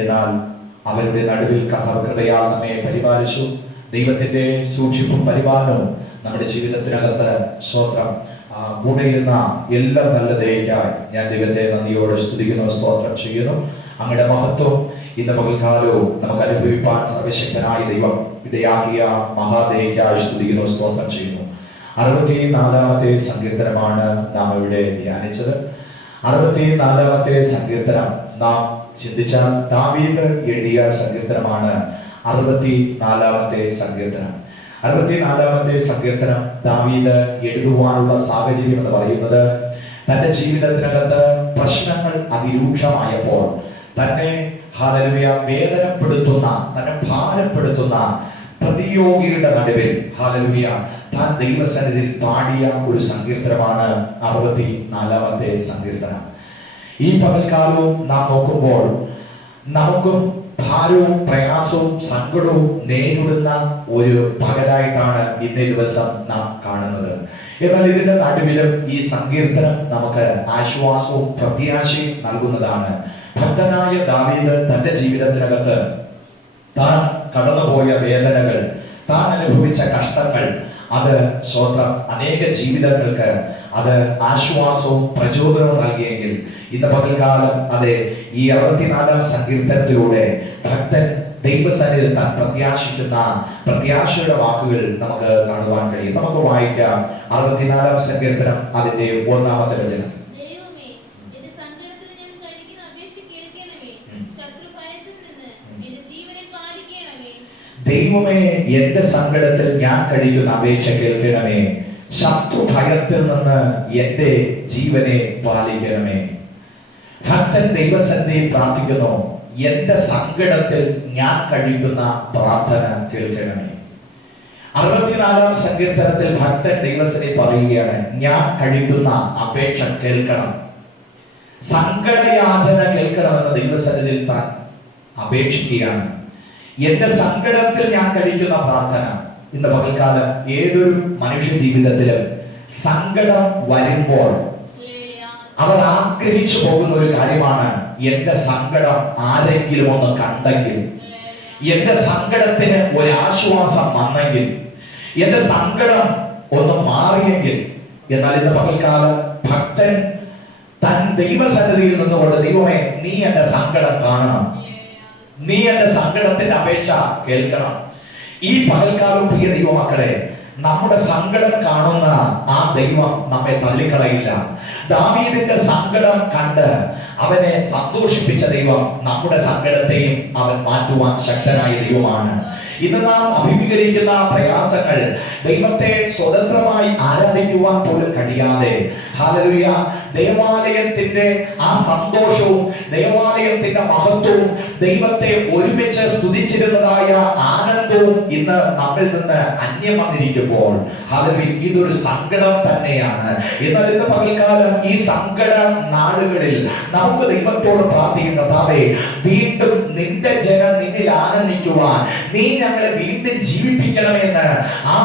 എന്നാൽ അവരുടെ നടുവിൽ കൃപയാൽ നമ്മെ പരിപാലിച്ചു. ദൈവത്തിന്റെ സൂക്ഷിപ്പും പരിപാലനവും നമ്മുടെ ജീവിതത്തിനകത്ത് സ്തോത്രം കൂടെയിരുന്ന എല്ലാ നല്ല ദയയ്ക്കായി ഞാൻ ദൈവത്തെ നന്ദിയോടെ സ്തുതിക്കുന്നു, സ്തോത്രം ചെയ്യുന്നു. അങ്ങയുടെ മഹത്വം ഇന്ന് പകൽക്കാലവും നമുക്ക് അനുഭവിപ്പാൻ സർവശക്തനായ ദൈവം ഇടയാക്കിയ മഹാദയയ്ക്കായി സ്തുതിക്കുന്നു, സ്തോത്രം ചെയ്യുന്നു. 64-ാമത്തെ സങ്കീർത്തനമാണ് നാം ഇവിടെ ധ്യാനിച്ചത്. 64-ാമത്തെ സങ്കീർത്തനം നാം ചിന്തിച്ചാൽ ദാവീദ് എഴുതിയ സങ്കീർത്തനമാണ് 64-ാമത്തെ സങ്കീർത്തനം. 64-ാമത്തെ സങ്കീർത്തനം ദാവീദ് എഴുതുവാനുള്ള സാഹചര്യം എന്ന് പറയുന്നത് തന്റെ ജീവിതത്തിനകത്ത് പ്രശ്നങ്ങൾ അതിരൂക്ഷമായപ്പോൾ തന്നെ ഹല്ലേലൂയ വേദനപ്പെടുത്തുന്ന, തന്നെ ഭാരപ്പെടുത്തുന്ന പ്രതിയോഗിയുടെ നടുവിൽ ഹല്ലേലൂയ താൻ ദൈവസന്നിധിയിൽ പാടിയ ഒരു സങ്കീർത്തനമാണ് 64-ാമത്തെ സങ്കീർത്തനം. ഈ പകൽക്കാലവും നാം നോക്കുമ്പോൾ നമുക്കും ഭാരവും പ്രയാസവും സങ്കടവും നേരിടുന്ന ഒരു പകലായിട്ടാണ് ഇന്നേ ദിവസം നാം കാണുന്നത്. എന്നാൽ ഇതിന്റെ നടുവിലും ഈ സങ്കീർത്തനം നമുക്ക് ആശ്വാസവും പ്രത്യാശയും നൽകുന്നതാണ്. ഭക്തനായ ദാവീദ് തന്റെ ജീവിതത്തിനകത്ത് താൻ കടന്നുപോയ വേദനകൾ, താൻ അനുഭവിച്ച കഷ്ടങ്ങൾ, അത് സ്വന്തം അനേക ജീവിതങ്ങൾക്ക് അത് ആശ്വാസവും പ്രചോദനവും നൽകിയെങ്കിൽ ഇന്ന് പകൽക്കാലം അതെ ഈ 64-ാം സങ്കീർത്തനത്തിലൂടെ ഭക്തൻ ദൈവസന്നിധിയിൽ താൻ പ്രത്യാശിക്കുന്ന പ്രത്യാശയുടെ വാക്കുകൾ നമുക്ക് കാണുവാൻ കഴിയും. നമുക്ക് വായിക്കാം 64-ാം സങ്കീർത്തനം അതിന്റെ 1-ാമത്തെ വചനം. ദൈവമേ, എന്റെ സങ്കടത്തിൽ ഞാൻ കഴിക്കുന്ന അപേക്ഷ കേൾക്കണമേ, ശത്രു ഭയത്തിൽ നിന്ന് എന്റെ ജീവനെ പാലിക്കണമേ. ഭക്തൻ ദൈവസന്നിധിയിൽ പ്രാർത്ഥിക്കുന്നു, എന്റെ സങ്കടത്തിൽ ഞാൻ കഴിക്കുന്ന പ്രാർത്ഥന കേൾക്കണമേ. 64-ാം സങ്കീർത്തനത്തിൽ ഭക്തൻ ദൈവസന്നിധിയിൽ പറയുകയാണ്, ഞാൻ കഴിക്കുന്ന അപേക്ഷ കേൾക്കണം, സങ്കടയാചന കേൾക്കണമെന്ന് ദൈവസന്നിധിയിൽ താൻ അപേക്ഷിക്കുകയാണ്. എന്റെ സങ്കടത്തിൽ ഞാൻ കഴിക്കുന്ന പ്രാർത്ഥന. ഇന്ന് പകൽക്കാലം ഏതൊരു മനുഷ്യ ജീവിതത്തിലും സങ്കടം വരുമ്പോൾ അവർ ആഗ്രഹിച്ചു പോകുന്ന ഒരു കാര്യമാണ്, എന്റെ സങ്കടം ആരെങ്കിലും ഒന്ന് കണ്ടെങ്കിൽ, എന്റെ സങ്കടത്തിന് ഒരാശ്വാസം വന്നെങ്കിൽ, എന്റെ സങ്കടം ഒന്ന് മാറിയെങ്കിൽ. എന്നാൽ ഇന്ന് പകൽക്കാലം ഭക്തൻ തൻ ദൈവസന്നിധിയിൽ നിന്നുകൊണ്ട്, ദൈവമേ നീ എന്റെ സങ്കടം കാണണം, നീ എന്റെ സങ്കടത്തിന്റെ അപേക്ഷ കേൾക്കണം. ഈ പകൽക്കാലം പ്രിയ ദൈവമക്കളെ, നമ്മുടെ സങ്കടം കാണുന്ന ആ ദൈവം നമ്മെ തള്ളിക്കളയില്ല. ദാവീദിന്റെ സങ്കടം കണ്ട് അവനെ സന്തോഷിപ്പിച്ച ദൈവം നമ്മുടെ സങ്കടത്തെയും അവൻ മാറ്റുവാൻ ശക്തനായ ദൈവമാണ്. ഇന്ന് നാം അഭിമുഖീകരിക്കുന്ന പ്രയാസങ്ങൾ ദൈവത്തെ സ്വതന്ത്രമായി ആരാധിക്കുവാൻ പോലും കഴിയാതെ ഹല്ലേലൂയ ദേവാലയത്തിന്റെ ആ സന്തോഷവും ദേവാലയത്തിന്റെ മഹത്വവും ദൈവത്തെ ഒരുമിച്ച് സ്തുതിച്ചിരുന്നതായ ആനന്ദവും ഇന്ന് നമ്മിൽ നിന്ന് അന്യം വന്നിരിക്കുമ്പോൾ ഹല്ലേലൂയ ഇതൊരു സങ്കടം തന്നെയാണ്. എന്നാൽ ഇന്ന് പകൽക്കാലം ഈ സങ്കട നാളുകളിൽ നമുക്ക് ദൈവത്തോട് പ്രാർത്ഥിക്കുന്നതാവേ, വീണ്ടും നിന്റെ ജനം നിന്നിൽ ആനന്ദിക്കുവാൻ നീ ഞങ്ങളെ വീണ്ടും ജീവിപ്പിക്കണമെന്ന് ആ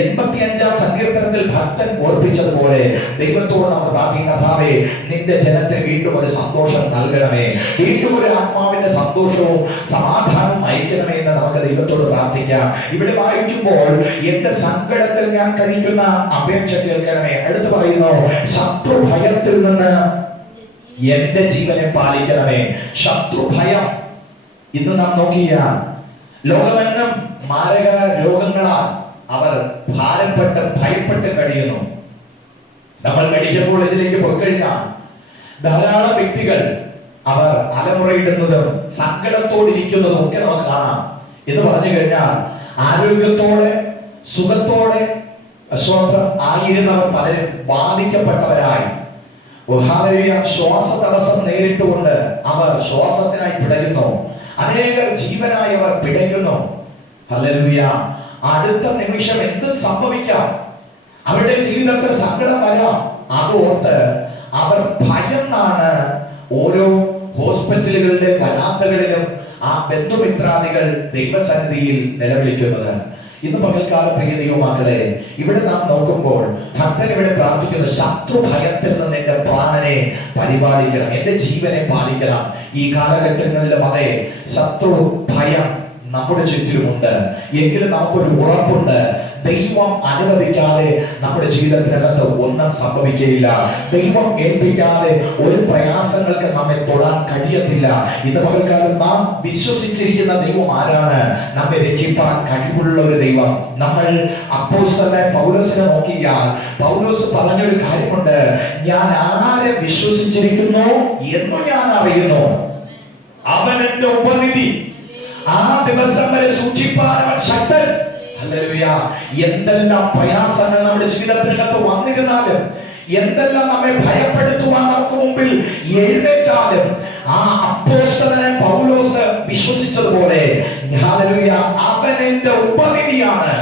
85-ാം സങ്കീർത്തനത്തിൽ ഭക്തൻ ഓർപ്പിച്ചതുപോലെ ദൈവത്തോട് നമ്മൾ പ്രാർത്ഥിക്കുന്നതാവേ, നിന്റെ ജനത്തിന് വീണ്ടും ഒരു സന്തോഷം നൽകണമേ, വീണ്ടും ഒരു ആത്മാവിന്റെ സന്തോഷവും സമാധാനവും അയക്കണമേ എന്ന് നമുക്ക് ദൈവത്തോട് പ്രാർത്ഥിക്കാം. ഇവിടെ വായിക്കുമ്പോൾ എന്റെ സങ്കടത്തിൽ ഞാൻ കഴിക്കുന്ന അപേക്ഷ കേൾക്കണമേ. അടുത്ത് പറയുന്നു, ശത്രു ഭയത്തിൽ നിന്ന് എന്റെ ജീവനെ പാലിക്കണമേ. ശത്രു ഭയം ഇന്ന് നാം നോക്കിയാൽ ലോകമെങ്ങും മാരക രോഗങ്ങളാൽ അവർ ഭാരപ്പെട്ട് ഭയപ്പെട്ട് കഴിയുന്നു. നമ്മൾ മെഡിക്കൽ കോളേജിലേക്ക് പോയി കഴിഞ്ഞാൽ ധാരാളം വ്യക്തികൾ അവർ അലമുറയിടുന്നതും സങ്കടത്തോടിരിക്കുന്നതും ഒക്കെ നമുക്ക് കാണാം. എന്ന് പറഞ്ഞു കഴിഞ്ഞാൽ ആരോഗ്യത്തോടെ സുഖത്തോടെ ആയിരുന്നവർ പലരും ബാധിക്കപ്പെട്ടവരായി ശ്വാസ തടസ്സം നേരിട്ടുകൊണ്ട് അവർ ശ്വാസത്തിനായി പിടയുന്നു. അനേകർ ജീവനായി അവർ പിടയ്ക്കുന്നു. ഹല്ലേലൂയ. അടുത്ത നിമിഷം എന്തും സംഭവിക്കാം, അവരുടെ ജീവിതത്തിൽ സങ്കടം വരാം. അതോർത്ത് അവർ ഭയന്നാണ് ഓരോ ഹോസ്പിറ്റലുകളുടെ വരാന്തകളിലും ആ ബന്ധുമിത്രാദികൾ ദൈവസന്നിധിയിൽ നിലവിളിക്കുന്നത്. ഇന്ന് പകൽക്കാലം പ്രിയ ദൈവമക്കളെ, ഇവിടെ നാം നോക്കുമ്പോൾ ഭക്തൻ ഇവിടെ പ്രാർത്ഥിക്കുന്നു, ശത്രു ഭയത്തിൽ നിന്ന് എന്റെ പ്രാണനെ പരിപാലിക്കണം, എന്റെ ജീവനെ പാലിക്കണം. ഈ കാലഘട്ടങ്ങളിലും അതെ, ശത്രു ഭയം നമ്മുടെ ചുറ്റിലുമുണ്ട്. എങ്കിലും നമുക്കൊരു ഉറപ്പുണ്ട്, ദൈവം അനുവദിക്കാതെ നമ്മുടെ ജീവിതത്തിനകത്ത് ഒന്നും സംഭവിക്കുകയില്ല. ദൈവം ഏൽപ്പിക്കാതെ ഒരു പ്രയാസങ്ങൾക്ക് നമ്മെ തൊടാൻ കഴിയത്തില്ല. ഇന്ന് പകൽക്കാലം നാം വിശ്വസിച്ചിരിക്കുന്ന ദൈവം ആരാണ്? നമ്മെ രക്ഷിപ്പാൻ കഴിവുള്ള ഒരു ദൈവം. നമ്മൾ അപ്പോസ്തലനായ പൗലോസിനെ നോക്കിയാൽ പൗലോസ് പറഞ്ഞൊരു കാര്യമുണ്ട്, ഞാൻ ആരെ വിശ്വസിച്ചിരിക്കുന്നു എന്ന് ഞാൻ അറിയുന്നു, അവൻ എന്റെ ഉപനിധി, ആ ദിവസം വരെ സൂക്ഷിപ്പാൻ അവൻ ശക്തൻ. ഹല്ലേലൂയ. എന്തെല്ലാം പ്രയാസങ്ങൾ നമ്മുടെ ജീവിതത്തിനകത്ത് വന്നിരുന്നാലും, എന്തെല്ലാം നമ്മെ ഭയപ്പെടുത്തുവാൻ നമുക്ക് മുമ്പിൽ എഴുന്നേറ്റാലും, ആ അപ്പോസ്തലനായ പൗലോസ് വിശ്വസിച്ചതുപോലെ, ഹല്ലേലൂയ, അവൻ എന്റെ ഉപനിധിയാണ്,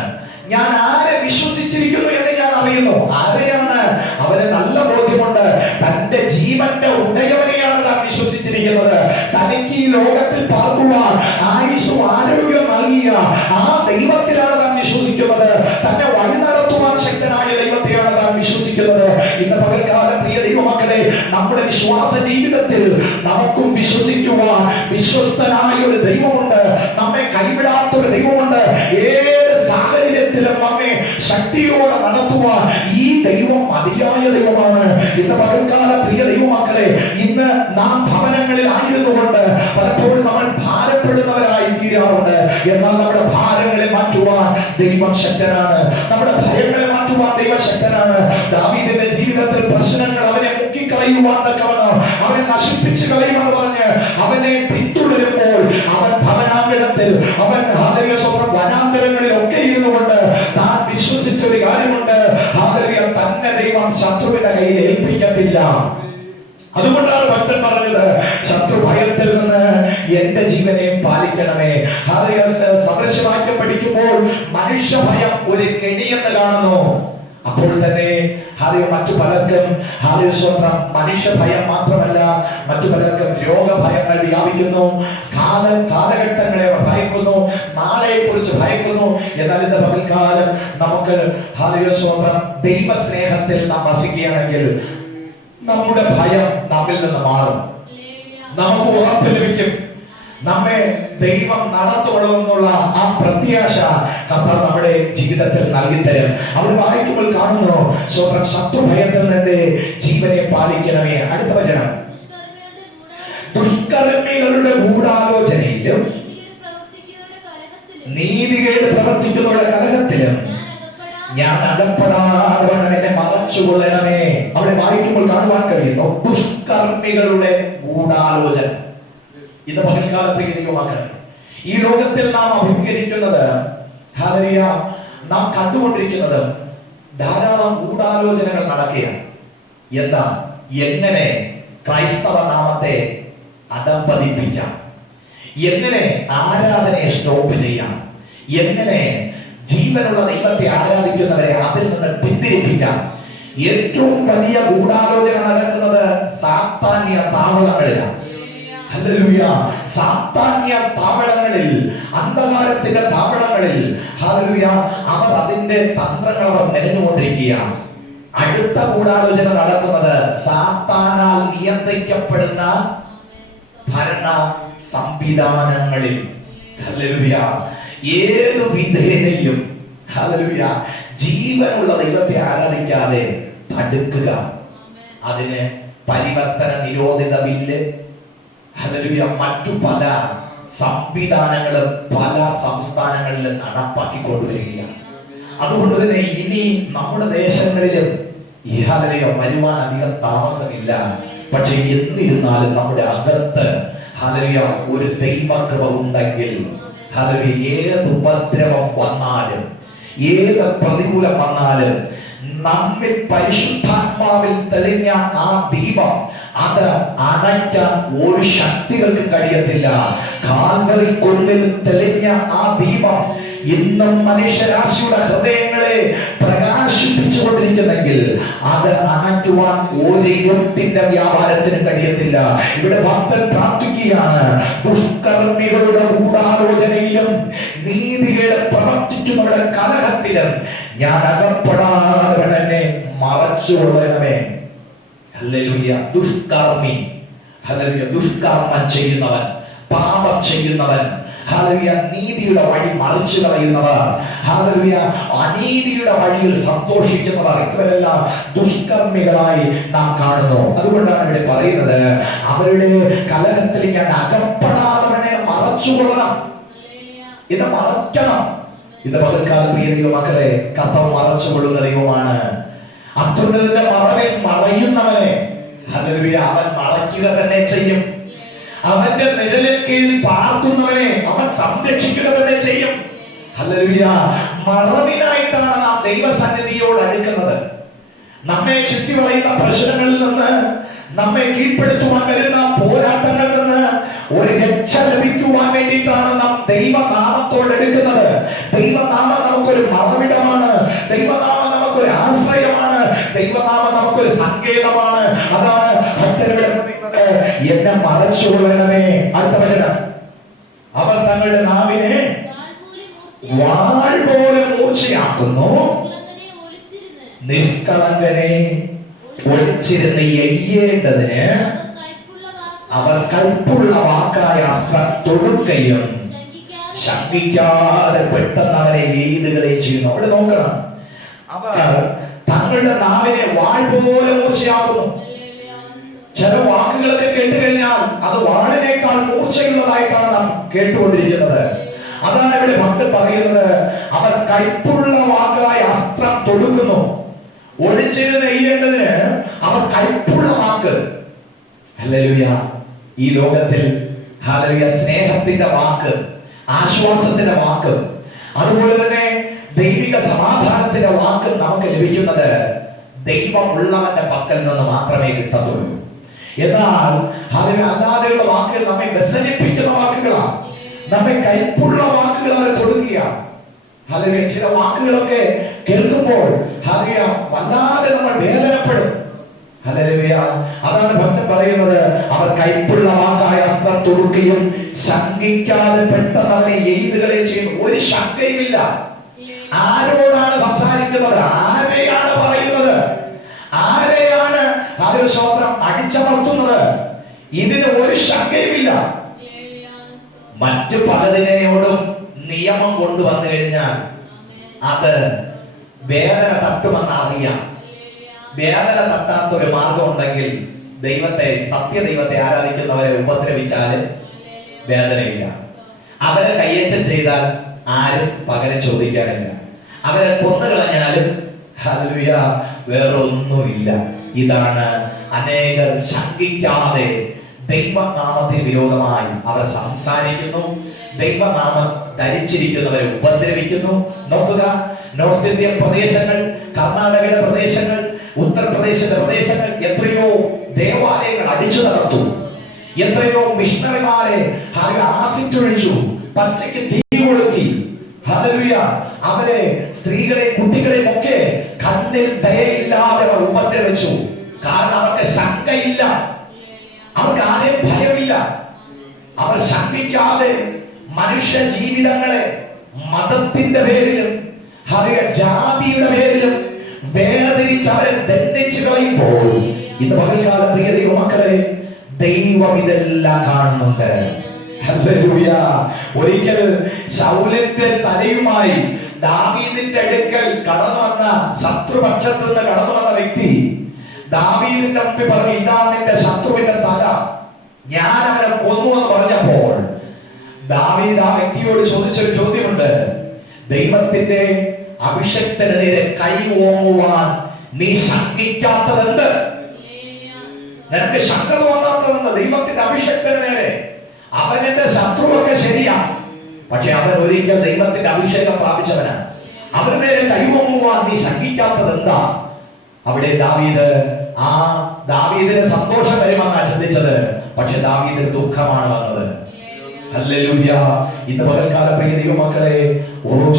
ഞാൻ ആരെ വിശ്വസിച്ചിരിക്കുന്നു എന്ന് ഞാൻ അറിയുന്നു. ആരെയാണ്? അവന് നല്ല ബോധ്യമുണ്ട്, തന്റെ ജീവന്റെ ഉടയവനെയാണ് താൻ വിശ്വസിച്ചിരിക്കുന്നത്. തനിക്ക് ഈ ലോകത്തിൽ പാർക്കുവാൻ ആയുസ്സും ആരോഗ്യം നൽകിയ ആ ദൈവത്തിലാണ് താൻ വിശ്വസിക്കുന്നത്. തന്നെ വഴി നടത്തുവാൻ ശക്തനായ ദൈവത്തെയാണ് താൻ വിശ്വസിക്കുന്നത്. ഇന്ന് പകൽക്കാലം പ്രിയ ദൈവമക്കളെ, നമ്മുടെ വിശ്വാസ ജീവിതത്തിൽ നമുക്കും വിശ്വസിക്കുവാൻ വിശ്വസ്തനായ ഒരു ദൈവമുണ്ട്. നമ്മെ കൈവിടാത്ത ഒരു ദൈവമുണ്ട്. ഏത് സാഹചര്യത്തിലും നമ്മെ ശക്തിയോടെ നടത്തുവാൻ ഈ ദൈവം മതിയായ ദൈവമാണ്. ഇന്ന് പകൽക്കാലം പ്രിയ ദൈവമക്കളെ, ഇന്ന് നാം ഭവനങ്ങളിൽ ആയിരുന്നുകൊണ്ട് പലപ്പോഴും നമ്മൾ ഭാരപ്പെടുന്നവരായി തീരാറുണ്ട്. എന്നാൽ നമ്മുടെ ഭാരങ്ങളെ മാറ്റുവാൻ ദൈവം ശക്തനാണ്. നമ്മുടെ ഭയങ്ങളെ മാറ്റുവാൻ ദൈവം ശക്തനാണ്. ദാവീദിന്റെ ജീവിതത്തിൽ പ്രശ്നങ്ങൾ അവനെ മുക്കിക്കളയുവാൻ തക്കവണ്ണം, അവനെ നശിപ്പിച്ചു കളയുമെന്ന് പറഞ്ഞ് അവനെ പിന്തുടരുമ്പോൾ, അവൻ ഭവനാങ്കണത്തിൽ, അവൻ വനാന്തരങ്ങളിൽ ഒക്കെ ഇരുന്നുകൊണ്ട് താൻ വിശ്വസിച്ച ഒരു കാര്യമുണ്ട്, തന്നെ ദൈവം ശത്രുവിന്റെ കയ്യിൽ ഏൽപ്പിക്കത്തില്ല. അതുകൊണ്ടാണ് ഭക്തൻ പറഞ്ഞത്, ശത്രു ഭയത്തിൽ നിന്ന് എന്റെ ജീവനെ പാലിക്കണമേ. സദൃശവാക്യം പഠിക്കുമ്പോൾ മനുഷ്യ ഭയം ഒരു കെണിയെന്ന് കാണുന്നു. അപ്പോൾ തന്നെ മറ്റു പലർക്കും മനുഷ്യ ഭയം മാത്രമല്ല, മറ്റു പലർക്കും രോഗഭയങ്ങൾ വ്യാപിക്കുന്നു, കാലഘട്ടങ്ങളെ ഭയക്കുന്നു, നാളെയെ കുറിച്ച് ഭയക്കുന്നു. എന്നാൽ ഇന്ന് പകൽക്കാലം നമുക്ക് ദൈവസ്നേഹത്തിൽ നാം വസിക്കുകയാണെങ്കിൽ നമ്മുടെ ഭയം നമ്മിൽ നിന്ന് മാറും. നമുക്ക് ഉറപ്പ് ലഭിക്കും, നമ്മെ ദൈവം നടത്തുകൊള്ളുമെന്നുള്ള ആ പ്രത്യാശ കർത്താവ് നമ്മുടെ ജീവിതത്തിൽ നൽകിത്തരും. അവർ വായിക്കുമ്പോൾ കാണുന്നു, ശത്രു ഭയത്തിൽ നിന്ന് ജീവനെ പാലിക്കണമേ. അടുത്ത വചനം, ദുഷ്കർമ്മികളുടെ ഗൂഢാലോചനയിലും നീതികേട് പ്രവർത്തിക്കുന്നവരുടെ കലഹത്തിലും ഞാൻ അകപ്പെടാതെ എന്നെ മറച്ചുകൊള്ളണമേ. അവിടെ വായിക്കുമ്പോൾ കാണുവാൻ കഴിയുന്നു, ദുഷ്കർമ്മികളുടെ ഗൂഢാലോചന. ഇത് പകൽക്കാലം പ്രിയമാക്കണം. ഈ ലോകത്തിൽ നാം അഭിമുഖീകരിക്കുന്നത്, നാം കണ്ടുകൊണ്ടിരിക്കുന്നത് ധാരാളം ഗൂഢാലോചനകൾ നടക്കുകയാണ്. എന്താ? എങ്ങനെ ക്രൈസ്തവ നാമത്തെ അധംപതിപ്പിക്കാം, എങ്ങനെ ആരാധനയെ സ്റ്റോപ്പ് ചെയ്യാം, എങ്ങനെ ജീവനുള്ള ദൈവത്തെ ആരാധിക്കുന്നവരെ അതിൽ നിന്ന് പിന്തിരിപ്പിക്കാം. ഏറ്റവും വലിയ ഗൂഢാലോചന നടക്കുന്നത് സാത്താന്യ താവളങ്ങളിലാണ്. ഹല്ലേലൂയ. സാത്താന്യ താവളങ്ങളിൽ, അന്ധകാരത്തിന്റെ താവളങ്ങളിൽ, ഹല്ലേലൂയ, അവർ അതിന്റെ തന്ത്രങ്ങൾ അവർ മെനഞ്ഞുകൊണ്ടിരിക്കുകയാണ്. അടുത്ത ഗൂഢാലോചന നടക്കുന്നത് സാത്താനാൽ നിയന്ത്രിക്കപ്പെടുന്ന ഭരണ സംവിധാനങ്ങളിൽ. ഹല്ലേലൂയ. ഏതു വിധേനയും, ഹല്ലേലൂയ, ജീവനുള്ള ദൈവത്തെ ആരാധിക്കാതെ തടുക്കുക. അതിന് പരിവർത്തന നിരോധിത ബില്ല്, ഹല്ലേലൂയ, മറ്റു പല സംവിധാനങ്ങളും പല സംസ്ഥാനങ്ങളിലും നടപ്പാക്കിക്കൊണ്ടുവരികയാണ്. അതുകൊണ്ട് തന്നെ ഇനി നമ്മുടെ ദേശങ്ങളിലും ഈ ഹല്ലേലൂയ വരുവാൻ അധികം താമസമില്ല. പക്ഷെ എന്നിരുന്നാലും നമ്മുടെ അകത്ത് ഹല്ലേലൂയ ഒരു ദൈവകൃപ ഉണ്ടെങ്കിൽ, ഹല്ലേലൂയ, ഏത് ഉപദ്രവം വന്നാലും, ഏത് പ്രതികൂലം വന്നാലും, നമ്മിൽ പരിശുദ്ധാത്മാവിൽ തെളിഞ്ഞ ആ ദീപം, അത് അണയ്ക്കാൻ ഒരു ശക്തികൾക്ക് കഴിയത്തില്ല. കാൽവരി കൊള്ളിൽ തെളിഞ്ഞ ആ ദീപം ഇന്നും മനുഷ്യരാശിയുടെ ഹൃദയങ്ങളെ പ്രകാശിപ്പിച്ചുകൊണ്ടിരിക്കുന്നെങ്കിൽ അത് അണയ്ക്കുവാൻ ഒരു ഇരുട്ടിന്റെ വ്യാപാരത്തിനും കഴിയത്തില്ല. ഇവിടെ ഭക്തൻ പ്രാർത്ഥിക്കുകയാണ്, ദുഷ്കർമ്മികളുടെ ഗൂഢാലോചനയിലും നീതിയുടെ പ്രവർത്തിക്കുന്നവരുടെ കലഹത്തിലും ഞാൻ അകപ്പെടാതെ എന്നെ മറച്ചുകൊള്ളണമേ. ഹല്ലേലൂയ. ദുഷ്കർമ്മി, ഹല്ലേലൂയ, ദുഷ്കർമ്മം ചെയ്യുന്നവൻ, പാപം ചെയ്യുന്നവൻ, ഹല്ലേലൂയ, നീതിയുടെ വഴി മറിച്ചു കളയുന്നവർ, ഹല്ലേലൂയ, അനീതിയുടെ വഴിയിൽ സന്തോഷിക്കുന്നവർ, ഇവരെല്ലാം ദുഷ്കർമ്മികളായി നാം കാണുന്നു. അതുകൊണ്ടാണ് ഇവിടെ പറയുന്നത്, അവരുടെ കലഹത്തിൽ ഞാൻ അകപ്പെടാതെ മറച്ചുകൊള്ളണം, ഇത് മറയ്ക്കണം. ഇത് പകൽക്കാലം പ്രിയ ദൈവമക്കളെ, കർത്താവ് മറച്ചുകൊള്ളുന്ന ദൈവമാണ്. അത്യുന്നതന്റെ മറവിൽ മറയുന്നവനെ ഹല്ലേലൂയ അവൻ മറയ്ക്കുക തന്നെ ചെയ്യും. അവന്റെ നിഴലിൽ കീഴിൽ പാർക്കുന്നവനെ അവൻ സംരക്ഷിക്കുക തന്നെ ചെയ്യും. ഹല്ലേലൂയ. മറവിനായിട്ടാണ് നാം ദൈവസന്നിധിയോട് അടുക്കുന്നത്. നമ്മെ ചുറ്റി വളയുന്ന പ്രശ്നങ്ങളിൽ നിന്ന്, നമ്മെ കീഴ്പ്പെടുത്തുവാൻ വരുന്ന പോരാട്ടങ്ങളിൽ നിന്ന് ഒരു രക്ഷ ലഭിക്കുവാൻ വേണ്ടിയിട്ടാണ് നാം ദൈവനാമത്തോട് എടുക്കുന്നത്. ദൈവനാമം നമുക്കൊരു മറവിടമാണ്, ദൈവനാമം നമുക്കൊരു ആശ്രയമാണ്, ദൈവനാമം നമുക്കൊരു സങ്കേതമാണ്. അതാണ് ഭക്തരുടെ പറയുന്നത്, എന്നെ മറച്ചുകൊള്ളണമേ. അടുത്ത വചനം, അവർ തങ്ങളുടെ നാവിനെ വാൾ പോലെ മൂർച്ചയാക്കുന്നു, നിഷ്കളങ്കനെ ഒളിച്ചിരുന്ന് എയ്യേണ്ടതിന് അവർ കൽപ്പുള്ള വാക്കായ അസ്ത്രം തൊടുക്കുകയും ശങ്കിക്കാതെ പെട്ടെന്ന് അവനെ എയ്തുകളെയും ചെയ്യുന്നു. അവിടെ നോക്കണം, അവർ തങ്ങളുടെ നാവിനെ വാൾ പോലെ മൂർച്ചയാക്കുന്നു. ചില വാക്കുകളൊക്കെ കേട്ടുകഴിഞ്ഞാൽ അത് വാളിനേക്കാൾ മൂർച്ചയുള്ളതായിട്ടാണ് നാം കേട്ടുകൊണ്ടിരിക്കുന്നത്. അതാണ് ഇവിടെ ഭക്തൻ പറയുന്നത്, അവർ കൈപ്പുള്ള വാക്കായ അസ്ത്രം തൊടുക്കുന്നു, ഒളിച്ചിരുന്ന് എയ്യേണ്ടതിന് അവർ കൈപ്പുള്ള വാക്ക്. ഹല്ലേലൂയ. ഈ ലോകത്തിൽ ഹല്ലേലൂയ സ്നേഹത്തിന്റെ വാക്ക്, ആശ്വാസത്തിന്റെ വാക്ക്, അതുപോലെ തന്നെ ദൈവിക സമാധാനത്തിന്റെ വാക്ക് നമുക്ക് ലഭിക്കുന്നത് ദൈവമുള്ളവന്റെ പക്കൽ നിന്ന് മാത്രമേ കിട്ടത്തുള്ളൂ. എന്നാൽ അല്ലാതെയുള്ള വാക്കുകൾ നമ്മെ വ്യസനിപ്പിക്കുന്ന വാക്കുകളാണ്, നമ്മെ കൈപ്പുള്ള വാക്കുകൾ അവരെ തൊടുകയാണ്. ഹല്ലേലൂയ. ചില വാക്കുകളൊക്കെ കേൾക്കുമ്പോൾ ഹല്ലേലൂയ വല്ലാതെ നമ്മൾ വേദനപ്പെടും. ഹല്ലേലൂയ. അതാണ് ഭക്തൻ പറയുന്നത്, അവർ കൈപ്പുള്ള വാക്കായ അസ്ത്രം തൊടുക്കുകയും ശങ്കിക്കാതെ പെട്ടെന്ന് അവനെ എയ്തുകളെ ചെയ്യുന്നു. ഒരു ശങ്കയുമില്ല. ആരോടാണ് സംസാരിക്കുന്നത്, ആരെയാണ് പറയുന്നത്, ആരെയാണ് സ്വന്തം അടിച്ചമർത്തുന്നത്, ഇതിന് ഒരു ശങ്കയുമില്ല. മറ്റു പലതിനെയോടും നിയമം കൊണ്ടുവന്നു കഴിഞ്ഞാൽ അത് വേദന തട്ടുമെന്ന് അറിയാം. വേദന തട്ടാത്ത ഒരു മാർഗം ഉണ്ടെങ്കിൽ ദൈവത്തെ, സത്യദൈവത്തെ ആരാധിക്കുന്നവരെ ഉപദ്രവിച്ചാലും വേദനയില്ല. അവരെ കയ്യേറ്റം ചെയ്താൽ ആരും പകരം ചോദിക്കാനില്ല. അവരെ കൊന്നുകളഞ്ഞാലും ഹല്ലേലൂയ വേറെ ഒന്നുമില്ല. ഇതാണ് അനേകർ ശങ്കിക്കാതെ ദൈവനാമത്തിന് വിരോധമായി അവർ സംസാരിക്കുന്നു, ദൈവനാമം ധരിച്ചിരിക്കുന്നവരെ ഉപദ്രവിക്കുന്നു. നോക്കുക, നോർത്ത് ഇന്ത്യൻ പ്രദേശങ്ങൾ, കർണാടകയുടെ പ്രദേശങ്ങൾ, ഉത്തർപ്രദേശിന്റെ പ്രദേശങ്ങൾ എത്രയോ ദേവാലയങ്ങൾ അടിച്ചു തകർത്തു, എത്രയോ മിഷണറിമാരെ ആസിഡ് ഒഴിച്ചു, പച്ചയ്ക്ക് തീ കൊളുത്തി. ഹല്ലേലൂയ. അവരെ, സ്ത്രീകളെ, കുട്ടികളെയും ഒക്കെ കണ്ണിൽ ദയയില്ലാതെ അവർ ഉപദ്രവിച്ചു. കാരണം അവർക്ക് ശങ്കയില്ല, അവർക്ക് ആരെയും ഭയമില്ല. അവർ ശങ്കിക്കാതെ മനുഷ്യ ജീവിതങ്ങളെ മതത്തിന്റെ പേരിലും ജാതിയുടെ പേരിലും വേർതിരിച്ച് അവരെ ദണ്ഡിച്ചു കളയുമ്പോൾ, ഇന്ന് പകൽക്കാലം പ്രിയ ദൈവമക്കളെ, ദൈവം ഇതെല്ലാം കാണുന്നുണ്ട്. ഹല്ലേലൂയ. ഒരിക്കൽ ശൗലിന്റെ തലയുമായി ദാവീദിന്റെ അടുക്കൽ കടന്നു വന്ന, ശത്രുപക്ഷത്ത് നിന്ന് കടന്നു വന്ന വ്യക്തി ദാവീദിന്റെ മുമ്പിൽ പറഞ്ഞു, ഇതാ നിന്റെ ശത്രുവിന്റെ തല, ഞാൻ അവനെ കൊന്നു എന്ന് പറഞ്ഞപ്പോൾ ദാവീദ് ആ വ്യക്തിയോട് ചോദിച്ചൊരു ചോദ്യമുണ്ട്, ദൈവത്തിന്റെ അഭിഷക്തന് നേരെ കൈ ഓങ്ങുവാൻ നീ ശങ്കിക്കാത്തതെന്ത്? നിനക്ക് ശങ്ക തോന്നാത്തതെന്ത്? ദൈവത്തിന്റെ അഭിഷക്തന് നേരെ. അവൻ എന്റെ ശത്രുവൊക്കെ ശരിയാ, പക്ഷെ അവൻ ഒരിക്കൽ ദൈവത്തിന്റെ അഭിഷേകം പ്രാപിച്ചവനാണ്. അവന് നേരെ കൈ ഓങ്ങുവാൻ നീ ശങ്കിക്കാത്തത് എന്താ? അവിടെ ദാവീദ് ആ ദാവീദിന് സന്തോഷം വരുമെന്നാണ് ചിന്തിച്ചത്, പക്ഷെ ദാവീദിന് ദുഃഖമാണ് വന്നത്. ഹല്ലേലൂയ. ഇന്ന് പകൽക്കാലം പ്രിയ ദൈവമക്കളെ,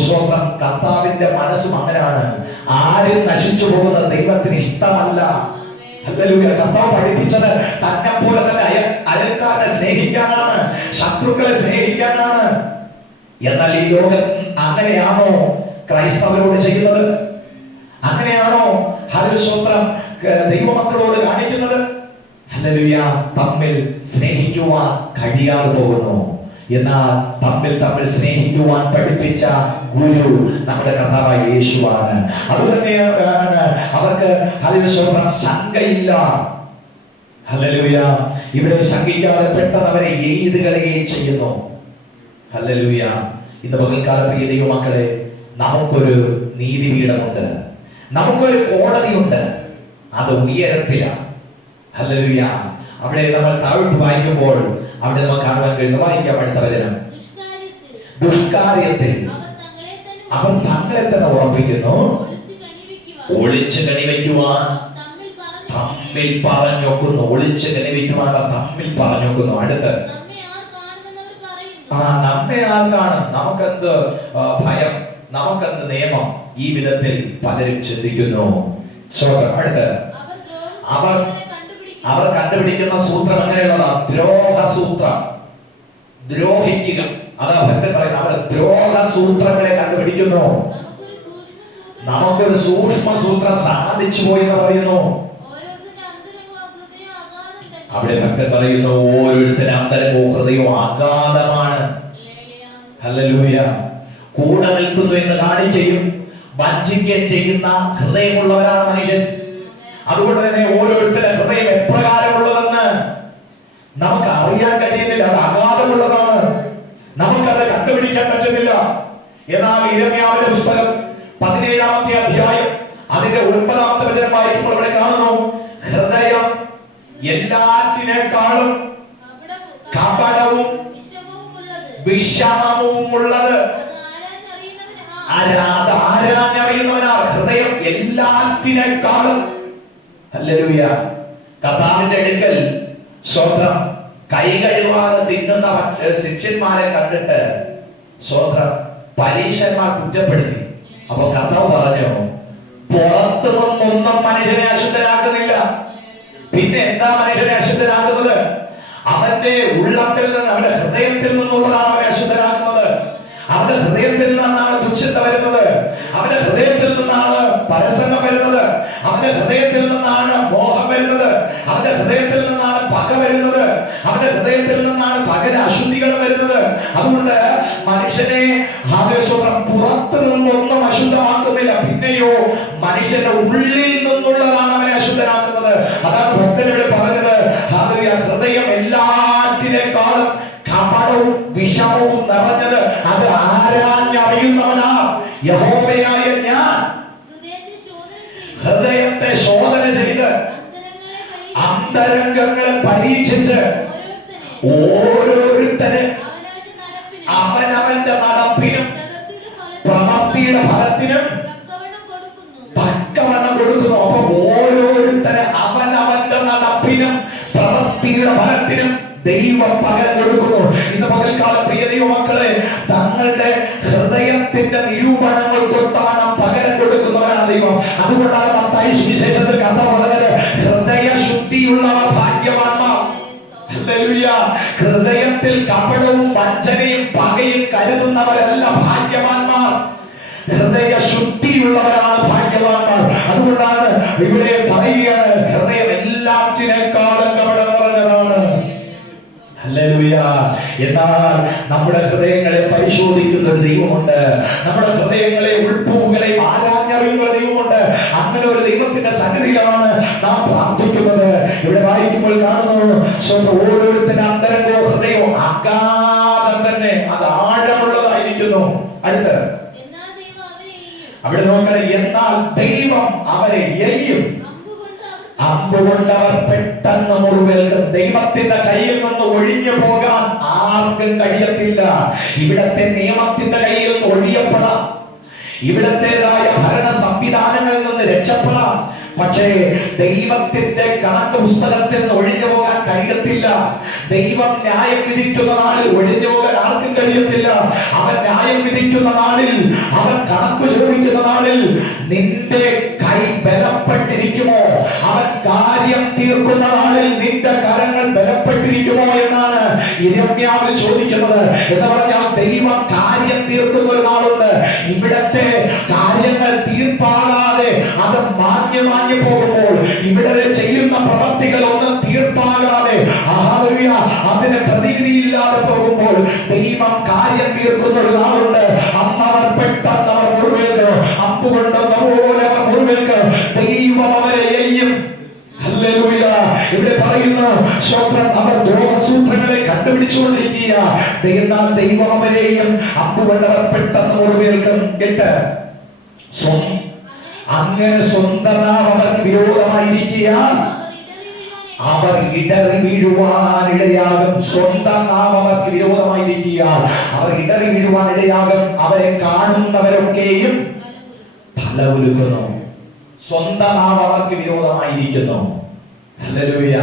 സ്തോത്രം, കർത്താവിന്റെ മനസ്സും അങ്ങനെയാണ്. ആരും നശിച്ചു പോകുന്നത് ദൈവത്തിന് ഇഷ്ടമല്ല. ഹല്ലേലൂയ. കർത്താവ് പഠിപ്പിച്ചത് തന്നെ പോലെ തന്നെ അയൽക്കാരനെ സ്നേഹിക്കാനാണ്, ശത്രുക്കളെ സ്നേഹിക്കാനാണ്. എന്നാൽ ഈ ലോകം അങ്ങനെയാണോ ക്രൈസ്തവരോട് ചെയ്യുന്നത്? അങ്ങനെയാണോ ഹല്ലേലൂയ ദൈവമക്കളോട് കാണിക്കുന്നത്? ഹല്ലേലൂയ. തമ്മിൽ സ്നേഹിക്കുവാൻ കഴിയാതെ പോകുന്നു. എന്നാൽ തമ്മിൽ സ്നേഹിക്കുവാൻ പഠിപ്പിച്ച ഗുരു നമ്മുടെ കർത്താവായ യേശുവാണ്. അതുതന്നെയാണ് അവർക്ക് ഹല്ലേലൂയ ശങ്കയില്ല. ഹല്ലേലൂയ. ഇവിടെ ശങ്കിക്കാതെ പെട്ടെന്ന് അവരെ എയ്ത് കളയുകയും ചെയ്യുന്നു. ഹല്ലേലൂയ. ഇന്ന് പകൽക്കാലം പ്രിയ ദൈവമക്കളെ, നമുക്കൊരു നീതിപീഠമുണ്ട്, നമുക്കൊരു കോടതിയുണ്ട്. അത് ഉയരത്തിലാണ്. ഹല്ലേലൂയ. അവിടെ നമ്മൾ താഴോട്ട് വായിക്കുമ്പോൾ അവിടെ നമുക്ക് കാണുവാൻ കഴിയുന്നു. വായിക്കാം അടുത്ത വചനം. ദുഷ്കാര്യത്തിൽ അവർ തങ്ങളെ തന്നെ ഉറപ്പിക്കുന്നു, ഒളിച്ചു കണിവയ്ക്കുവാൻ തമ്മിൽ പറഞ്ഞൊക്കുന്നു. ഒളിച്ചു കണിവയ്ക്കുവാൻ അവർ തമ്മിൽ പറഞ്ഞൊക്കുന്നു. അടുത്ത് നമ്മെ ആർ കാണും, നമുക്കെന്ത് ഭയം, നമുക്കെന്ത് നിയമം, ഈ വിധത്തിൽ പലരും ചിന്തിക്കുന്നു. അടുത്ത് അവർ കണ്ടുപിടിക്കുന്ന സൂത്രം എങ്ങനെയുള്ളതാ? ദ്രോഹസൂത്രം. ദ്രോഹിക്കുക. അതാ ഭക്തൻ പറയുന്നത്, അവർ ദ്രോഹസൂത്രങ്ങളെ കണ്ടുപിടിക്കുന്നു. നമുക്കൊരു സൂക്ഷ്മ സൂത്രം സാധിച്ചു പോയി എന്ന് പറയുന്നു. അവിടെ ഭക്തൻ പറയുന്നു, ഓരോരുത്തരും അന്തരംഗവും ഹൃദയവും അഗാധമാണ്. ഹല്ലേലൂയ. കൂടെ നിൽക്കുന്നു എന്ന് കാണിക്കുകയും വഞ്ചിക്കുകയും ചെയ്യുന്ന ഹൃദയമുള്ളവരാണ് മനുഷ്യൻ. അതുകൊണ്ട് തന്നെ ഓരോരുത്തരുടെ ഹൃദയം എപ്രകാരമുള്ളതെന്ന് നമുക്ക് അറിയാൻ കഴിയുന്നില്ല. അത് അഗാധമുള്ളതാണ്, നമുക്കത് കണ്ടുപിടിക്കാൻ പറ്റുന്നില്ല. എന്നാൽ യിരെമ്യാവിന്റെ പുസ്തകം 17-ാമത്തെ അധ്യായം അതിന്റെ 9-ാമത്തെ വചനം വായിക്കുമ്പോൾ ഇവിടെ കാണുന്നു, ഹൃദയം എല്ലാറ്റിനേക്കാളും കപടവും വിഷമവും ഉള്ളത്. ആരാഞ്ഞറിയുന്നവനാ? ഹൃദയം എല്ലാറ്റിനേക്കാളും. ഹല്ലേലൂയ. കർത്താവിന്റെ അടുക്കൽ സ്വത്രം കൈ കഴുകാതെ തിന്നുന്ന ശിഷ്യന്മാരെ കണ്ടിട്ട് സ്വത്രം പരീശന്മാർ കുറ്റപ്പെടുത്തി. അപ്പൊ കർത്താവ് പറഞ്ഞു, പുറത്തു നിന്നൊന്നും മനുഷ്യനെ അശുദ്ധനാക്കുന്നില്ല. പിന്നെ എന്താ മനുഷ്യനെ അശുദ്ധനാക്കുന്നത്? അവന്റെ ഉള്ളത്തിൽ നിന്ന്, അവന്റെ ഹൃദയത്തിൽ നിന്നുള്ളതാണ് അവനെ അശുദ്ധനാക്കുന്നത്. അവന്റെ ഹൃദയത്തിൽ നിന്നാണ് ദുശ്ചിന്ത വരുന്നത്, അവന്റെ ഹൃദയത്തിൽ നിന്നാണ് പരസംഗം വരുന്നത്, അവന്റെ ഹൃദയത്തിൽ നിന്നാണ് മോഹം വരുന്നത്, അവന്റെ ഹൃദയത്തിൽ നിന്നാണ് പക വരുന്നത്, അവന്റെ ഹൃദയത്തിൽ നിന്നാണ് സകല അശുദ്ധികളും വരുന്നത്. അതുകൊണ്ട് മനുഷ്യനെ പുറത്തു നിന്നൊന്നും അശുദ്ധമാക്കുന്നില്ല, പിന്നെയോ മനുഷ്യന്റെ ഉള്ളിൽ നിന്നുള്ളതാണ് അവനെ അശുദ്ധനാക്കുന്നത്. അതാണ് ഭക്തൻ ഇവിടെ പറഞ്ഞത്, ഹൃദയം എല്ലാറ്റിനേക്കാളും കപടവും വിഷമവും നിറഞ്ഞത്. അത് ആരാഞ്ഞറിയുന്നവനാ യഹോവയായ ഞാൻ. ഹൃദയത്തെ ശോധന ചെയ്ത് അന്തരംഗങ്ങളെ പരീക്ഷിച്ച് ഓരോരുത്തരെ അവനവന്റെ നടപ്പിനും പ്രവൃത്തിയുടെ ഫലത്തിനും തക്കവണ്ണം കൊടുക്കുന്നു. അപ്പൊ ഓരോരുത്തരെ അവനവന്റെ നടപ്പിനും പ്രവൃത്തിയുടെ ഫലത്തിനും ദൈവം പകരം കൊടുക്കുന്നു. ഇന്ന് പകൽക്കാലം പ്രിയ ദൈവമക്കളെ, തങ്ങളുടെ ഹൃദയത്തിന്റെ നിരൂപണങ്ങൾ തൊട്ടാണ് പകരം കൊടുക്കുന്നവരാണ് ദൈവം. അതുകൊണ്ടാണ് മത്തായി സുവിശേഷത്തിൽ കഥ പറഞ്ഞത്, ഹൃദയശുദ്ധിയുള്ളവർ ഭാഗ്യവാന്മാർ. ഹല്ലേലൂയ. ഹൃദയത്തിൽ കപടവും വഞ്ചനയും പകയും കരുതുന്നവരല്ല ഭാഗ്യവാന്മാർ, ഹൃദയശുദ്ധിയുള്ളവരാണ് ഭാഗ്യവാന്മാർ. അതുകൊണ്ടാണ് ഇവിടെ പറയുകയാണ്, ഹൃദയം എല്ലാറ്റിനേക്കാളും കപടം പറഞ്ഞതാണ്. ഹല്ലേലൂയ. എന്നാൽ നമ്മുടെ ഹൃദയങ്ങളെ പരിശോധിക്കുന്ന ഒരു ദൈവമുണ്ട്, നമ്മുടെ ഹൃദയങ്ങളെ ഉൾപ്പൂകളെ ആരാഞ്ഞറിയുന്ന ഒരു ദൈവമുണ്ട്. അങ്ങനെ ഒരു ദൈവത്തിന്റെ സന്നിധിയിലാണ് നാം പ്രാർത്ഥിക്കുന്നത്. ഇവിടെ വായിക്കുമ്പോൾ കാണുന്നു, ഓരോരുത്തരുടെ അന്തരംഗവും ഹൃദയവും അഗാധം തന്നെ, അത് ആഴമുള്ളതായിരിക്കുന്നു. അടുത്ത് അവിടെ നോക്കണം, എന്നാൽ ദൈവം അവരെ എയ്യും, അമ്പുകൊണ്ട് അവർ പെട്ടെന്ന് മുറിവേൽക്കും. ദൈവത്തിന്റെ കയ്യിൽ നിന്ന് ഒഴിഞ്ഞു പോകാൻ ആർക്കും കഴിയത്തില്ല. ഇവിടത്തെ നിയമത്തിന്റെ കയ്യിൽ നിന്ന് ഒഴിയപ്പെടാം, ഇവിടത്തേതായ ഭരണ സംവിധാനങ്ങളിൽ നിന്ന് രക്ഷപ്പെടാം, പക്ഷേ ദൈവത്തിന്റെ കണക്ക് പുസ്തകത്തിൽ നിന്ന് ഒഴിഞ്ഞു പോകാൻ കഴിയത്തില്ല. ദൈവം ന്യായം വിധിക്കുന്ന നാളിൽ ഒഴിഞ്ഞു പോകാൻ ആർക്കും കഴിയത്തില്ല. അവൻ ന്യായം വിധിക്കുന്ന നാളിൽ, അവൻ കണക്ക് ചോദിക്കുന്ന നാളിൽ നിന്റെ കൈ ബലപ്പെട്ടിരിക്കുമോ, അവൻ കാര്യം തീർക്കുന്ന നാളിൽ നിന്റെ കരങ്ങൾ ബലപ്പെട്ടിരിക്കുമോ എന്നാണ് യിരെമ്യാവ് ചോദിക്കുന്നത്. എന്ന് പറഞ്ഞാൽ ദൈവം കാര്യം തീർക്കുന്ന ഒരു നാളുണ്ട്. ഇവിടത്തെ കാര്യങ്ങൾ തീർപ്പാകാതെ അത് മാഞ്ഞു പോകുമ്പോൾ, ഇവിടെ ചെയ്യുന്ന പ്രവർത്തികൾ ഒന്നും തീർപ്പാകാതെ അതിന് പ്രതിവിധിയില്ലാതെ പോകുമ്പോൾ ദൈവം കാര്യം തീർക്കുന്ന ഒരു നാളുണ്ട്. അന്നവർ പെട്ടെന്ന് അവർ മുറിവേൽക്കും, അമ്പുകൊണ്ടെന്ന പോലെ അവർ മുറിവേൽക്കും. ദൈവം അവരെ എയ്യും. ഹല്ലേലൂയ. ഇവിടെ പറയുന്നു സ്വപ്നം അവർ ദ്രോഹസൂത്രങ്ങളെ കണ്ടുപിടിച്ചുകൊണ്ടിരിക്കുക. എന്നാൽ ദൈവം അവരെയും അമ്പുകൊണ്ടവർ പെട്ടെന്ന് മുറിവേൽക്കും. അങ്ങനെ സ്വന്തം അവർക്ക് വിരോധമായിരിക്കുക അവർ ഇടറി വീഴുവാനിടയാകും. സ്വന്തം നാം അവർക്ക് വിരോധമായിരിക്കുക അവർ ഇടറി വീഴുവാനിടയാകും. അവരെ കാണുന്നവരൊക്കെയും തല ഉലുക്കുന്നു. സ്വന്തം നാം അവർക്ക് വിരോധമായിരിക്കുന്നു. ഹല്ലേലൂയ.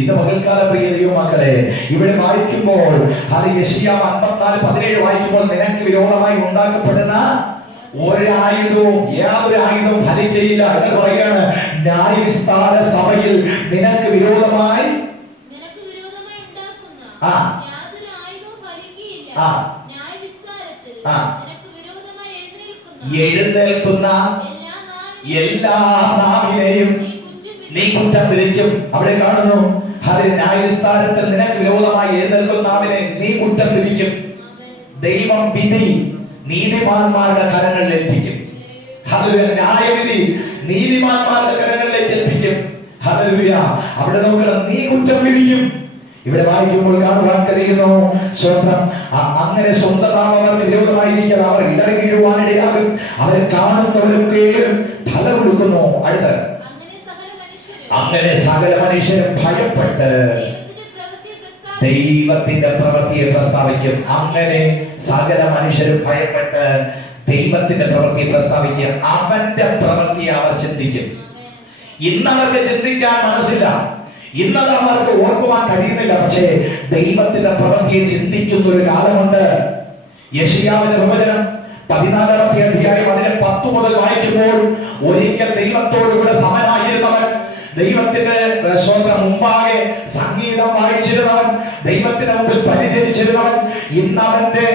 ഇന്ന് പകൽക്കാല പ്രിയ ദൈവമക്കളെ, ഇവിടെ വായിക്കുമ്പോൾ യെശയ്യാവ് 54:17 വായിക്കുമ്പോൾ നിനക്ക് വിരോധമായി ഉണ്ടാക്കപ്പെടുന്ന ഒരായുധവും യാതൊരു ആയുധവും ഫലിക്കയില്ല എന്ന് പറയുകയാണ്. ന്യായവിസ്താര സഭയിൽ നിനക്ക് വിരോധമായി എഴുന്നേൽക്കുന്ന എല്ലാ നാവിനെയും നീ കുറ്റം വിധിക്കും. അവിടെ കാണുന്നു, ന്യായവിസ്താരത്തിൽ നിനക്ക് വിരോധമായി എഴുന്നേൽക്കുന്ന നാവിനെ നീ കുറ്റം വിധിക്കും. ദൈവം വിധി നീതിമാന്മാരുടെ കരങ്ങളിൽ ഏൽപ്പിക്കും. ഹല്ലേലൂയ. ന്യായവിധി നീതിമാന്മാരുടെ കരങ്ങളിലേക്ക് ഏൽപ്പിക്കും. ഹല്ലേലൂയ. അവിടെ നോക്കണം, നീ കുറ്റം വിധിക്കും. ഇവിടെ വായിക്കുമ്പോൾ കാണുവാൻ കഴിയുന്നു സ്വന്തം അങ്ങനെ സ്വന്തം അവർക്ക് വിരോധമായിരിക്കാതെ അവർ ഇടറി വീഴുവാനിടയാകും. അവരെ കാണുന്നവരൊക്കെ തല കൊടുക്കുന്നു. അടുത്ത് അങ്ങനെ സകല മനുഷ്യരും ഭയപ്പെട്ട് ദൈവത്തിന്റെ പ്രവൃത്തിയെ പ്രസ്താവിക്കും. അങ്ങനെ സകല മനുഷ്യരും ഭയപ്പെട്ട് ദൈവത്തിന്റെ പ്രവൃത്തിയെ പ്രസ്താവിക്കുക. അവന്റെ പ്രവൃത്തിയെ അവർ ചിന്തിക്കും. ഇന്നവർക്ക് ചിന്തിക്കാൻ മനസ്സില്ല, ഇന്നത് അവർക്ക് ഓർക്കുവാൻ കഴിയുന്നില്ല. പക്ഷേ ദൈവത്തിന്റെ പ്രവൃത്തിയെ ചിന്തിക്കുന്ന ഒരു കാലമുണ്ട്. യെശയ്യാവിന്റെ പ്രവചനം 14-ാമത്തെ അധ്യായം അതിനെ 10 മുതൽ വായിക്കുമ്പോൾ, ഒരിക്കൽ ദൈവത്തോടുകൂടെ സമനായിരുന്നവൻ, ദൈവത്തിന്റെ മുമ്പാകെ സംഗീതം വായിച്ചിരുന്നവൻ, ദൈവത്തിന് മുമ്പിൽ പരിചരിച്ചിരുന്നവൻ, ഇന്ന് അവന്റെ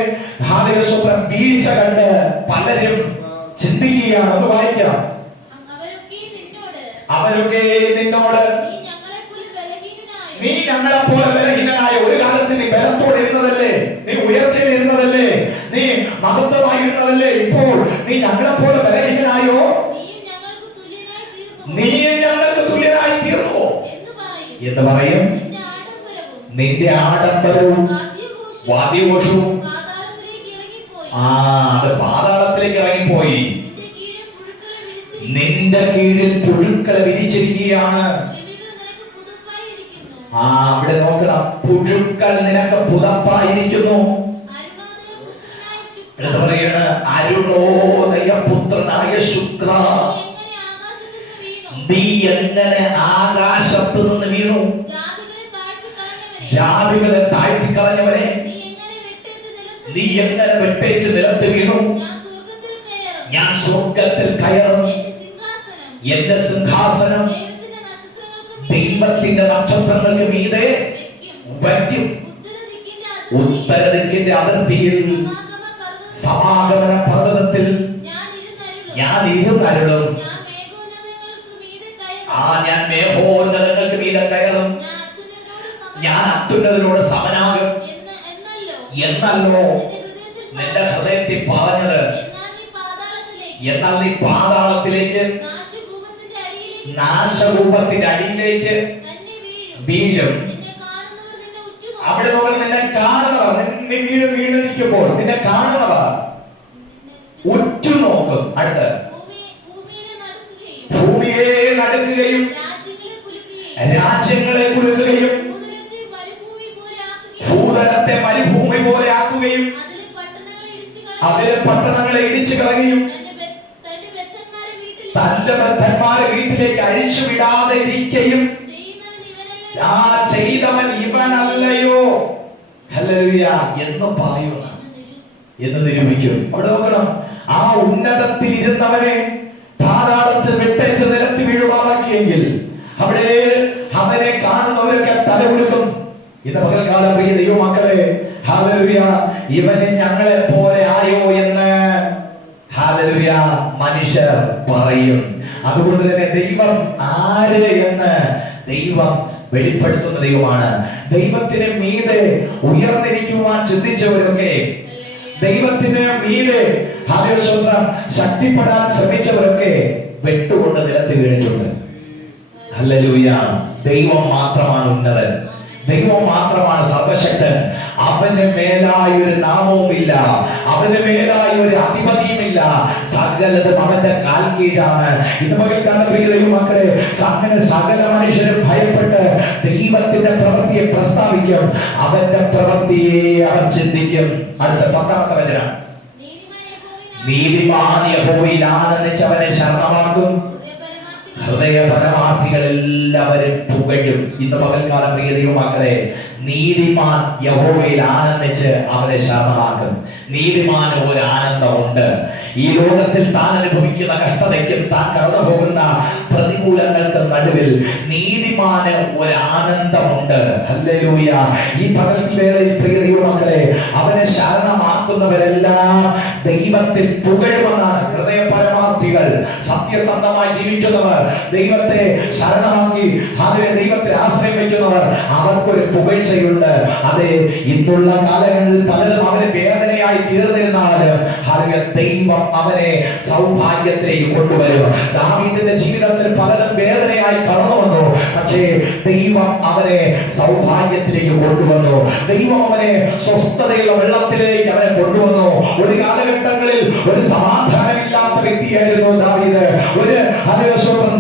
വീഴ്ച കണ്ട് പലരും ചിന്തിക്കുകയാണ്. ഒന്ന് വായിക്കാം. അവരൊക്കെ നിന്നോട് നീ ഞങ്ങളെപ്പോലെ ബലഹീനനായ, ഒരു കാലത്ത് നീ ബലത്തോടെ ഇരുന്നതല്ലേ, നീ ഉയർച്ചയിൽ ഇരുന്നതല്ലേ, നീ മഹത്വമായിരുന്നതല്ലേ, ഇപ്പോൾ നീ ഞങ്ങളെപ്പോലെ ബലഹീനനായോ, നീ ഞങ്ങൾക്ക് തുല്യനായി തീർന്നു എന്ന് പറയും. നിന്റെ ആഡംബരവും വാദ്യഘോഷവും അത് പാതാളത്തിലേക്ക് ഇറങ്ങിപ്പോയി. നിന്റെ കീഴിൽ പുഴുക്കളെ വിരിച്ചിരിക്കുകയാണ്. അവിടെ നോക്കണം, പുഴുക്കൾ നിനക്ക് പുതപ്പായിരിക്കുന്നു. എടുത്ത് പറയാണ്, അരുണോദയ പുത്രനായ ശുക്ര, നീ എങ്ങനെ ആകാശത്ത് നിന്ന് വീണു, ജാതികളെ താഴ്ത്തിക്കളഞ്ഞവരെ നീ എങ്ങനെ വെട്ടേറ്റ് നിലത്ത് വീണു. ഞാൻ സ്വർഗത്തിൽ കയറും, എന്റെ സിംഹാസനം ദൈവത്തിന്റെ നക്ഷത്രങ്ങൾക്ക് മീതെ വയ്ക്കും. ഉത്തരദിക്കിന്റെ അതിർത്തിയിൽ സമാഗമന പർവ്വതത്തിൽ ഞാൻ ഇരുന്നരുളും. ഞാൻ മേഘോന്നതങ്ങൾക്ക് മീതെ കയറും, ഞാൻ അത്യുന്നതനോട് സമനാകും എന്നല്ലോ നിന്റെ ഹൃദയത്തിൽ പറഞ്ഞത്. എന്നാൽ നീ പാതാളത്തിലേക്ക്, നാശകൂപത്തിന്റെ അടിയിലേക്ക് വീഴും. അവിടെ നോക്കി നിന്നെ കാണുന്നവർ, നീ വീണിരിക്കുമ്പോൾ നിന്നെ കാണുന്നവർ ഉറ്റുനോക്കും. അടുത്ത് ഭൂമിയെ നടുക്കുകയും രാജ്യങ്ങളെ കുലുക്കുകയും ഭൂതലത്തെ മരുഭൂമി പോലെ ആക്കുകയും അതിലെ പട്ടണങ്ങളെ ഇടിച്ചു കളയുകയും തന്റെ ബദ്ധന്മാരെ വീട്ടിലേക്ക് അഴിച്ചു വിടാതെ ഇരിക്കുകയും ചെയ്തവൻ ഇവനല്ലയോ ഹല്ലേലൂയ എന്ന് പറയുന്നു, എന്ന് നിരൂപിക്കും. അവിടെ നോക്കണം, ആ ഉന്നതത്തിൽ ഇരുന്നവനെ പാതാളത്തിൽ വെട്ടേറ്റ് നിലത്ത് വീഴുമാറാക്കിയെങ്കിൽ അവിടെ അവനെ കാണുന്നവരൊക്കെ തലകുലുക്കും. ഇത് പകൽക്കാലം പ്രിയ ദൈവമക്കളെ, ഹല്ലേലൂയ, ഇവന് ഞങ്ങളെ പോലെ ആയോ എന്ന് ഹല്ലേലൂയ മനുഷ്യർ പറയും. അതുകൊണ്ട് തന്നെ ദൈവം ആര് എന്ന് ദൈവം വെളിപ്പെടുത്തുന്ന ദൈവമാണ്. ദൈവത്തിന് മീതെ ഉയർന്നിരിക്കുവാൻ ചിന്തിച്ചവരൊക്കെ, ദൈവത്തിന് മീതെ ശക്തിപ്പെടാൻ ശ്രമിച്ചവരൊക്കെ വെട്ടുകൊണ്ട് നിലത്ത് വീണിട്ടുണ്ട്. ഹല്ലേലൂയ. ദൈവം മാത്രമാണ് ഉന്നതൻ, ദൈവം മാത്രമാണ് സർവശക്തൻ. അവന് മേലായ ഒരു നാമവുമില്ല, അവന് മേലായ ഒരു അധിപതിയുമില്ല. സകലതും അവന്റെ കാൽ കീഴാണ്. ഇന്ന് പകൽക്കാലം പ്രിയ ദൈവമക്കളെ, അങ്ങനെ സകല മനുഷ്യരും ഭയപ്പെട്ട് ദൈവത്തിന്റെ പ്രവൃത്തിയെ പ്രസ്താവിക്കും, അവന്റെ പ്രവൃത്തിയെ അവൻ ചിന്തിക്കും. അടുത്ത 10-ാമത്തെ വചനം, നീതിമാൻ യഹോവയിൽ ആനന്ദിച്ചവനെ ശരണമാക്കും, ഹൃദയ പരമാർത്ഥികൾ എല്ലാവരും പുകഴും. ഇന്ന് പകൽക്കാലം പ്രിയ ദൈവമക്കളെ, നീതിമാൻ യഹോവയിൽ ആനന്ദിച്ച് അവനെ ശരണമാക്കും. നീതിമാന് ഒരു ആനന്ദമുണ്ട്. ഈ ലോകത്തിൽ താൻ അനുഭവിക്കുന്ന കഷ്ടതയ്ക്കും താൻ കടന്നു പോകുന്ന പ്രതികൂലങ്ങൾക്ക് നടുവിൽ നീതിമാന് ഒരു ആനന്ദമുണ്ട്. ഹല്ലേലൂയ. ഈ പകൽവേളയിൽ പ്രിയ ദൈവമക്കളെ, അവനെ ശരണമാക്കുന്നവരെല്ലാം ദൈവത്തിൽ പുകഴുമെന്നാണ്. ഹൃദയ പരമാർത്ഥികൾ, സത്യസന്ധമായി ജീവിക്കുന്നവർ, ദൈവത്തെ ശരണമാക്കി അതിനെ ദൈവത്തിൽ ആശ്രയം വയ്ക്കുന്നവർ, അവർക്കൊരു പുകഴ്ചയുണ്ട്. അതെ, ഇന്നുള്ള കാലങ്ങളിൽ പലരും അവന് വേദനയായി തീർന്നിരുന്നാലും ദൈവം അവനെ സൗഭാഗ്യത്തിലേക്ക് കൊണ്ടുവരും. ദാവീദിന്റെ ജീവിതത്തിൽ പലരും വേദനയായി കടന്നു വന്നു, പക്ഷേ ദൈവം അവനെ സൗഭാഗ്യത്തിലേക്ക് കൊണ്ടുവന്നു. ദൈവം അവനെ സ്വസ്ഥതയുള്ള വെള്ളത്തിലേക്ക് അവനെ കൊണ്ടുവന്നു. ഒരു കാലഘട്ടങ്ങളിൽ ഒരു സമാധാനമില്ലാത്ത വ്യക്തിയായിരുന്നു ദാവീദ്, ഒരു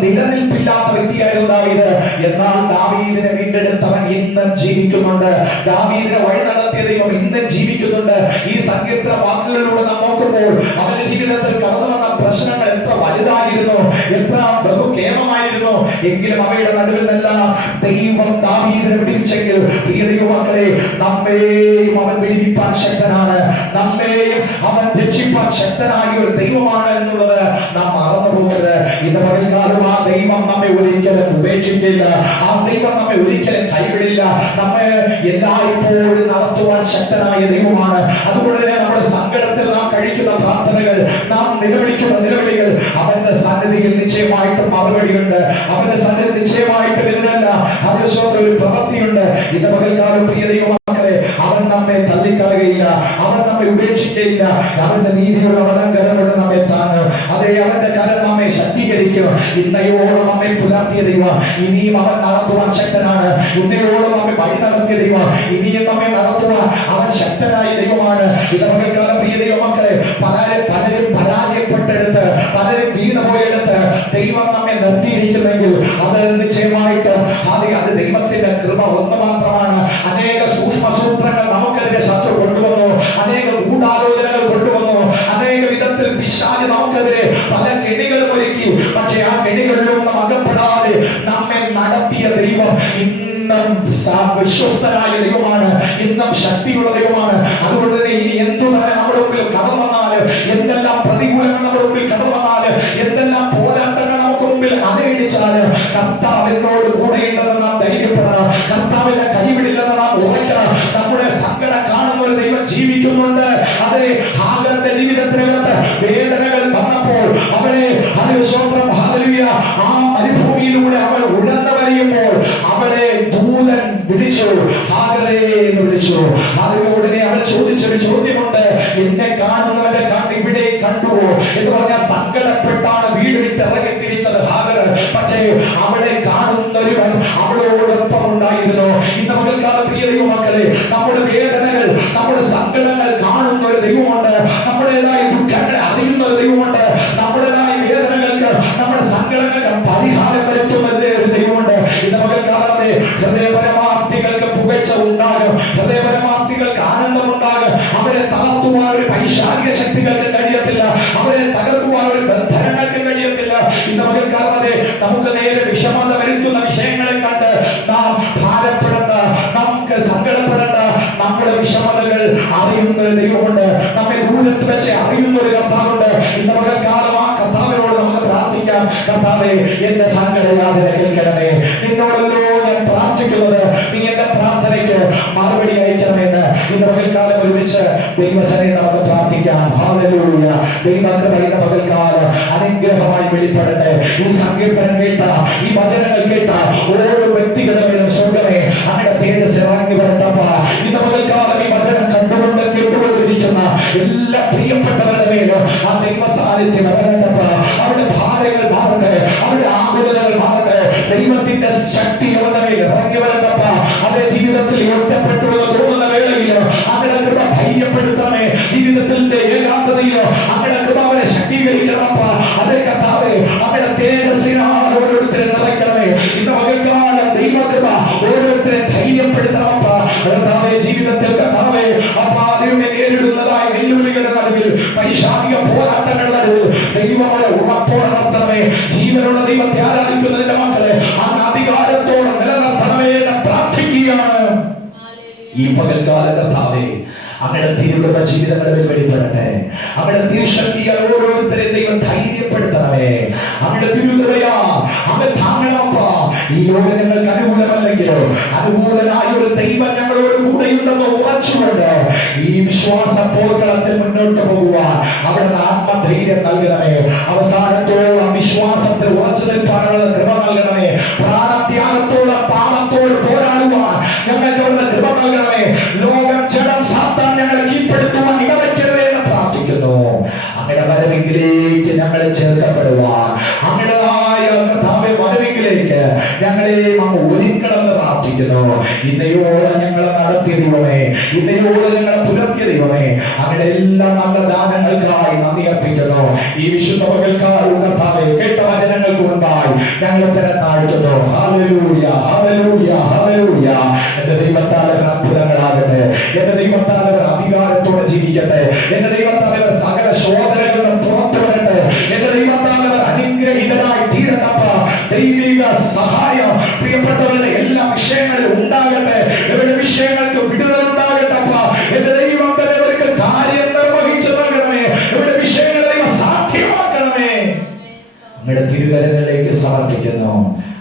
നിലനിൽപ്പില്ലാത്ത വ്യക്തിയായിരുന്നു ദാവീദ്. എന്നാൽ ദാവീദിനെ വീണ്ടെടുത്തവൻ ഇന്നും ജീവിക്കുന്നുണ്ട്. ദാവീദിനെ വഴി നടത്തിയ ദൈവം ഇന്നും ജീവിക്കുന്നുണ്ട്. ഈ സങ്കീർത്തന വാക്കുകളിലൂടെ നാം നോക്കുമ്പോൾ അവന്റെ ജീവിതത്തിൽ കടന്നു വന്ന പ്രശ്നങ്ങൾ എത്ര വലുതായിരുന്നു, എത്ര ബഹുകേമമായിരുന്നു, എങ്കിലും അവയുടെ നടുവിൽ നിന്നെല്ലാം ദൈവം ദാവീദിനെ വിടിവിച്ചെങ്കിൽ പ്രിയ ദൈവമക്കളെ, നമ്മെയും അവൻ വിടിവിപ്പാൻ ശക്തനാണ്, നമ്മെയും അവൻ രക്ഷിപ്പാൻ ശക്തനായ ഒരു ദൈവമാണ് എന്നുള്ളത് നാം മറന്നു പോകരുത്. ഇന്ന് പകൽക്കാലം ആ ദൈവം നമ്മെ ഒരിക്കലും ഉപേക്ഷിക്കില്ല, ആ ദൈവം നമ്മെ ഒരിക്കലും കൈവിടില്ല. നമ്മെ എല്ലായ്പ്പോഴും നടത്തുവാൻ ശക്തനായ ദൈവമാണ്. അതുകൊണ്ട് തന്നെ നമ്മുടെ സങ്കടത്തിൽ നാം കഴിക്കുന്ന പ്രാർത്ഥനകൾ, നാം നിലവിളിക്കുന്ന നിലവിളികൾ അവന്റെ സന്നിധിയിൽ നിശ്ചയമായിട്ടും മറുപടിയുണ്ട്. അവന്റെ സന്നിധി നിശ്ചയമായിട്ടും ഇതിനല്ല അതിശോധന ഒരു പ്രവൃത്തിയുണ്ട്. ഇന്ന് പകൽക്കാലം പ്രിയ ദൈവമക്കളെ, അവൻ നമ്മെ തള്ളിക്കളയുകയില്ല, അവൻ നമ്മെ ഉപേക്ഷിക്കുകയില്ല. അവന്റെ നീതിയുള്ള വലം കരം കൊണ്ട് നമ്മെ താങ്ങും. അതേ, അവന്റെ കരം നമ്മെ ശക്തീകരിക്കും. ഇന്നയോളം നമ്മെ പുലർത്തിയ ദൈവം ഇനിയും അവൻ നടത്തുവാൻ ശക്തനാണ്. ഇന്നയോളം നമ്മെ വഴി നടത്തിയ ദൈവം ഇനിയും നമ്മെ നടത്തുവാൻ അവൻ ശക്തനായ ദൈവമാണ്. ഇന്ന് പകൽക്കാലം പ്രിയ ദൈവമക്കളെ, പലരും പരാജയപ്പെട്ടെടുത്ത്, പലരും വീണുപോയെടുത്ത് ദൈവം നമ്മെ നിർത്തിയിരിക്കുന്നെങ്കിൽ അത് നിശ്ചയമായിട്ട് അത് ദൈവത്തിന്റെ കൃപ ഒന്ന് മാത്രമാണ്. അനേക സൂക്ഷ്മ സൂത്രങ്ങൾ നമുക്കെതിരെ ശത്രു കൊണ്ടുവന്നു, അനേക ഗൂഢാലോചനകൾ കൊണ്ടുവന്നു, അനേക വിധത്തിൽ പിശാച് നമുക്കെതിരെ പല കെണികളും ഒരുക്കി. പക്ഷേ ആ കെണികളിലൊന്നും അകപ്പെടാതെ നമ്മെ നടത്തിയ ദൈവം ഇന്നും വിശ്വസ്തനായ ദൈവമാണ്, ഇന്നും ശക്തിയുള്ള ദൈവമാണ്. അതുകൊണ്ട് തന്നെ ഇനി എന്തു തന്നെ നമ്മുടെ മുമ്പിൽ കടന്നു വന്നാല്, എന്തെല്ലാം പ്രതികൂലങ്ങൾ നമ്മുടെ മുമ്പിൽ കടന്നു വന്നാല്, എന്തെല്ലാം പോരാട്ടങ്ങൾ നമുക്ക് മുമ്പിൽ അലയടിച്ചാല്, കർത്താവിനോട് കൂടെയുണ്ടെന്ന് നാം ധൈര്യപ്പെടണം. കർത്താവിനെ കൈവിടില്ലെന്ന് നാം ഉറക്കണം. നമ്മുടെ സങ്കടം കാണുന്ന ഒരു ദൈവം ജീവിക്കുന്നുണ്ട്. അതെ, ഹാഗറിന്റെ ജീവിതത്തിനകത്ത് വേദനകൾ വന്നപ്പോൾ അവളെ ഹല്ലേലൂയ, ഹല്ലേലൂയ, ആ മരുഭൂമിയിലൂടെ അവൾ ഉഴന്നു വരയുമ്പോൾ അവളെ ദൂതൻ വിളിച്ചു, ഹാഗറേ എന്ന് വിളിച്ചു. ഉടനെ അവൾ ചോദിച്ചൊരു ചോദ്യമുണ്ട്, എന്നെ കാണുന്നവന്റെ കണ്ണ് ഇവിടെ കണ്ടുവോ എന്ന് പറഞ്ഞാൽ സങ്കടപ്പെട്ടാണ് വീട് വിട്ട് ഇറങ്ങി തിരിച്ചത് ഹാഗർ. പക്ഷേ അവളെ കാണുന്നവൻ അവളോടൊപ്പം ഉണ്ടായിരുന്നു. ഇന്ന് പകൽക്കാലം പ്രിയ ദൈവമക്കളെ, നമ്മുടെ വേദനകൾ, നമ്മുടെ സങ്കടങ്ങൾ കാണുന്ന ഒരു ദൈവമുണ്ട്. നമ്മുടേതായ ദുഃഖങ്ങളെ അറിയുന്ന ഒരു ദൈവമുണ്ട്. നമ്മുടേതായ വേദനകൾക്ക്, നമ്മുടെ സങ്കടങ്ങൾക്ക് പരിഹാരം വരുത്തുന്ന ഒരു ദൈവമുണ്ട്. ഇന്ന് പകൽക്കാലത്തെ ഹൃദയപരമാർത്ഥികൾക്ക് പുകഴ്ച ഉണ്ടാകും, ഹൃദയപരമാർത്ഥികൾക്ക് ആനന്ദമുണ്ടാകും. അവരെ തളർത്തുവാൻ ഒരു പൈശാചിക ശക്തികൾക്ക് കഴിയത്തില്ല, അവരെ തകർക്കുവാൻ ഒരു ബന്ധനങ്ങൾക്ക് കഴിയത്തില്ല. അറിയുന്ന ഒരു ദൈവമുണ്ട്. നമ്മെ ദൂരത്ത് വെച്ച് അറിയുന്ന ഒരു കർത്താവുണ്ട്. ഇന്ന് പകൽക്കാലം ആ കർത്താവിനോട് നമുക്ക് പ്രാർത്ഥിക്കാം. കർത്താവേ, എന്റെ സങ്കടയാതന കേൾക്കണമേ. നിന്നോടല്ലോ ഞാൻ പ്രാർത്ഥിക്കുന്നത്, നീ എന്റെ പ്രാർത്ഥനയ്ക്ക് മറുപടി അയക്കണമെന്ന് ഇന്ന് പകൽക്കാലം ഒരുമിച്ച് ദൈവസനെ നമുക്ക് പ്രാർത്ഥിക്കാം. ഹല്ലേലൂയ. ദൈവകൃപ ഇന്ന് പകൽക്കാലം അനുഗ്രഹമായി വെളിപ്പെടട്ടെ. ഈ സങ്കീർത്തനം കേട്ട, ഈ വചനങ്ങൾ കേട്ട ഓരോ വ്യക്തികളുടെ സ്വർഗ്ഗമേ അങ്ങയുടെ തേജസ് ഇറങ്ങി വരട്ടപ്പ. ഇന്ന് പകൽക്കാലം ഈ വചനം കണ്ടുകൊണ്ട് കേട്ടുകൊണ്ടിരിക്കുന്ന എല്ലാ പ്രിയപ്പെട്ടവരുടെ മേലും ആ ദൈവ സാന്നിധ്യം ഇറങ്ങട്ടപ്പ. അവരുടെ ഭാരങ്ങൾ മാറട്ടെ, അവരുടെ ആകുലതകൾ മാറട്ടെ. ദൈവത്തിന്റെ ശക്തി അവരുടെ മേൽ ഇറങ്ങി വരട്ടപ്പ. അവരുടെ ജീവിതത്തിൽ ഒറ്റപ്പെട്ടു എന്ന് തോന്നുന്ന വേളയിലോ അവരുടെ കൃപ ധൈര്യപ്പെടുത്തണമേ. ജീവിതത്തിന്റെ ഏകാന്തതയിലോ അവരുടെ കൃപ അവരെ ശക്തീകരിക്കണമപ്പ. അതേ കർത്താവേ, അവരുടെ തേജസ്സിനാൽ ഓരോരുത്തരെ നിറയ്ക്കണമേ. ഇന്ന് പകൽക്കാലം ദൈവകൃപ ഓരോരുത്തരെ ധൈര്യപ്പെടുത്തണമപ്പ. കർത്താവേ, ജീവിതത്തിൽ കർത്താവേ അപ്പാതിനെ നേരിടുന്നതായ വെല്ലുവിളികളുടെ നടുവിൽ, പൈശാചിക പോരാട്ടങ്ങളുടെ നടുവിൽ ദൈവമോടെ ഉറപ്പോടെ നടത്തണമേ. ജീവനുള്ള ദൈവത്തെ ആരാധിക്കുന്നതിന്റെ മക്കളെ ആ അധികാരത്തോടെ നിലനിർത്തണമേ എന്ന് പ്രാർത്ഥിക്കുകയാണ്. ഈ പകൽക്കാല കർത്താവേ, അങ്ങയുടെ തിരുകൃപ ജീവിതങ്ങളിൽ വെളിപ്പെടട്ടെ. അങ്ങയുടെ തിരുശക്തിയാൽ ഓരോരുത്തരെ ദൈവം ധൈര്യപ്പെടുത്തണമേ. അങ്ങയുടെ തിരുകൃപയാ അങ്ങ് താങ്ങണമപ്പ. ഈ ലോകം ഞങ്ങൾക്ക് അനുകൂലമല്ലെങ്കിലോ അനുകൂലനായ ഒരു ദൈവം ഞങ്ങളോട് കൂടെയുണ്ടെന്ന് ഉറച്ചുകൊണ്ട് ഈ വിശ്വാസ പോർക്കളത്തിൽ മുന്നോട്ട് പോകുവാൻ അവിടെ ആത്മധൈര്യം നൽകണമേ. അവസാനത്തോളം വിശ്വാസത്തിൽ ഉറച്ചു നിൽക്കാനുള്ള കൃപ നൽകണമേ. പ്രാണത്യാഗത്തോളം പാപത്തോട് പോരാടുവാൻ ഞങ്ങൾക്ക് അവിടുന്ന് കൃപ നൽകണമേ. ലോകം ജഡം സാത്താൻ ഞങ്ങളെ കീഴ്പ്പെടുത്തുവാൻ ഇടവയ്ക്കരുതേ എന്ന് പ്രാർത്ഥിക്കുന്നു. അങ്ങയുടെ വരവിലേക്ക് ഞങ്ങളെ ചേർക്കപ്പെടുവാൻ, അങ്ങയുടെ കർത്താവേ വരവിലേക്ക് ഞങ്ങളെ അങ്ങ് ഒരുക്കണമെന്ന് പ്രാർത്ഥിക്കുന്നു. ഇന്നയോളം ഞങ്ങളെ നടത്തിയ ദൈവമേ, ഇന്നയോളം ഞങ്ങളെ പുലർത്തിയ ദൈവമേ, അങ്ങയുടെ എല്ലാ നല്ല ദാനങ്ങൾക്കായി നന്ദി അർപ്പിക്കുന്നു. ഈ വിശുദ്ധ പകൽക്കാലം കർത്താവേ, കേട്ട വചനങ്ങൾക്ക് മുൻപായി ഞങ്ങളെ തന്നെ താഴ്ത്തുന്നു. Hallelujah, hallelujah, hallelujah. എന്റെ ദൈവത്താൽ അത്ഭുതങ്ങളാകട്ടെ. എന്റെ ദൈവത്താൽ അധികാരത്തോടെ ജീവിക്കട്ടെ. എന്റെ ദൈവത്താൽ സകല ശോധനകളുടെ പുറത്തു വരട്ടെ. എന്റെ ദൈവത്താൽ അനുഗ്രഹീതരായി തീരട്ടപ്പ. ദൈവിക സഹായം പ്രിയപ്പെട്ടവരുടെ എല്ലാ വിഷയങ്ങളിലും ഉണ്ടാകട്ടെ. ഇവരുടെ വിഷയങ്ങൾക്ക് വിടുതൽ ഉണ്ടാകട്ടപ്പ. എന്റെ ദൈവം തന്നെ ഇവർക്ക് കാര്യം നിർവഹിച്ചു നൽകണമേ. ഇവരുടെ വിഷയങ്ങളെ സാധ്യമാക്കണമേ. അങ്ങയുടെ തിരുകരങ്ങളിലേക്ക് സമർപ്പിക്കുന്നു.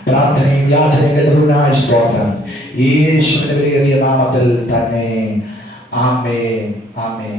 പ്രാർത്ഥനയും യാചനയും കേട്ടതിനായി സ്തോത്രം. യേശുവിന്റെ വിലയേറിയ നാമത്തിൽ തന്നെ. ആമേൻ, ആമേൻ.